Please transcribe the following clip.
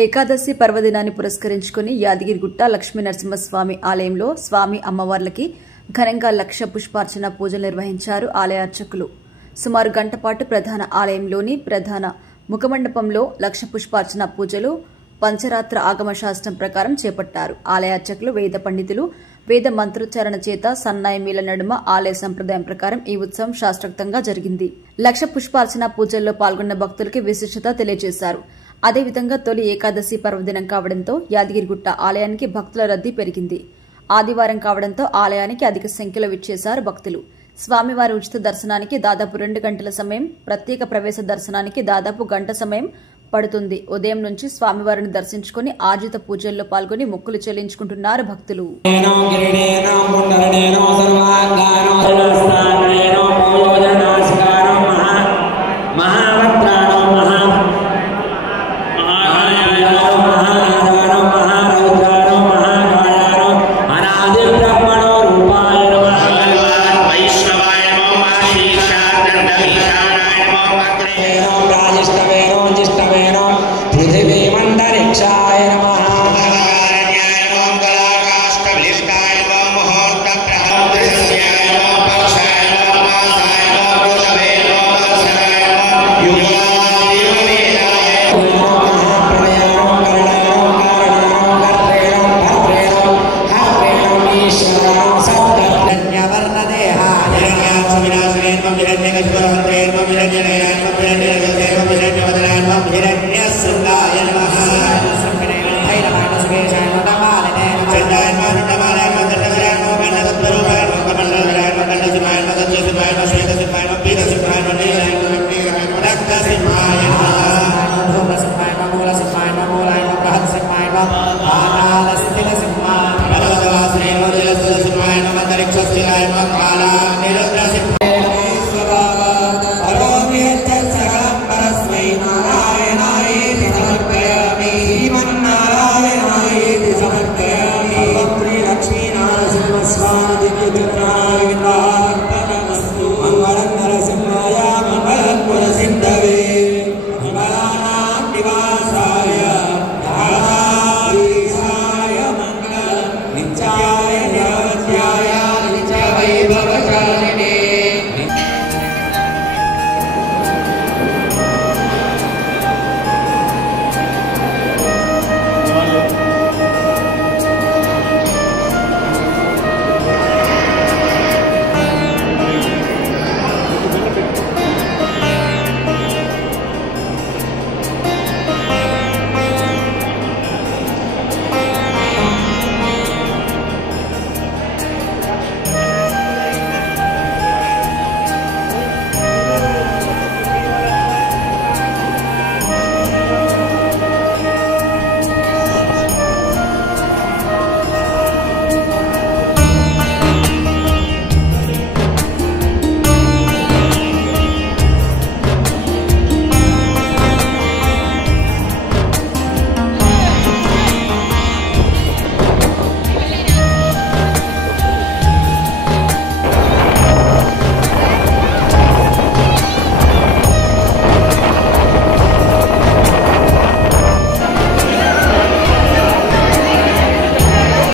ఏకాదశి పర్వదినాన్ని పురస్కరించుకుని యాదగిరిగుట్ట లక్ష్మీ నరసింహస్వామి ఆలయంలో స్వామి అమ్మవార్లకి ఘనంగా లక్ష పుష్పార్చన పూజలు నిర్వహించారు ఆలయ అర్చకులు. సుమారు గంట పాటు ప్రధాన ఆలయంలోని ప్రధాన ముఖమండపంలో లక్ష పుష్పార్చన పూజలు పంచరాత్ర ఆగమ శాస్త్రం ప్రకారం చేపట్టారు. ఆలయ అర్చకులు, వేద పండితులు వేద మంత్రోచ్చారణ చేత సన్నాయి మీల నడుమ ఆలయ సంప్రదాయం ప్రకారం ఈ ఉత్సవం శాస్త్రోక్తంగా జరిగింది. లక్ష పుష్పార్చన పూజల్లో పాల్గొన్న భక్తులకి విశిష్టత తెలియజేశారు. అదేవిధంగా తొలి ఏకాదశి పర్వదినం కావడంతో యాదగిరిగుట్ట ఆలయానికి భక్తుల రద్దీ పెరిగింది. ఆదివారం కావడంతో ఆలయానికి అధిక సంఖ్యలో విచ్చేశారు భక్తులు. స్వామివారి ఉచిత దర్శనానికి దాదాపు 2 గంటల సమయం, ప్రత్యేక ప్రవేశ దర్శనానికి దాదాపు గంట సమయం పడుతుంది. ఉదయం నుంచి స్వామివారిని దర్శించుకుని ఆర్జిత పూజల్లో పాల్గొని మొక్కులు చెల్లించుకుంటున్నారు భక్తులు. Kala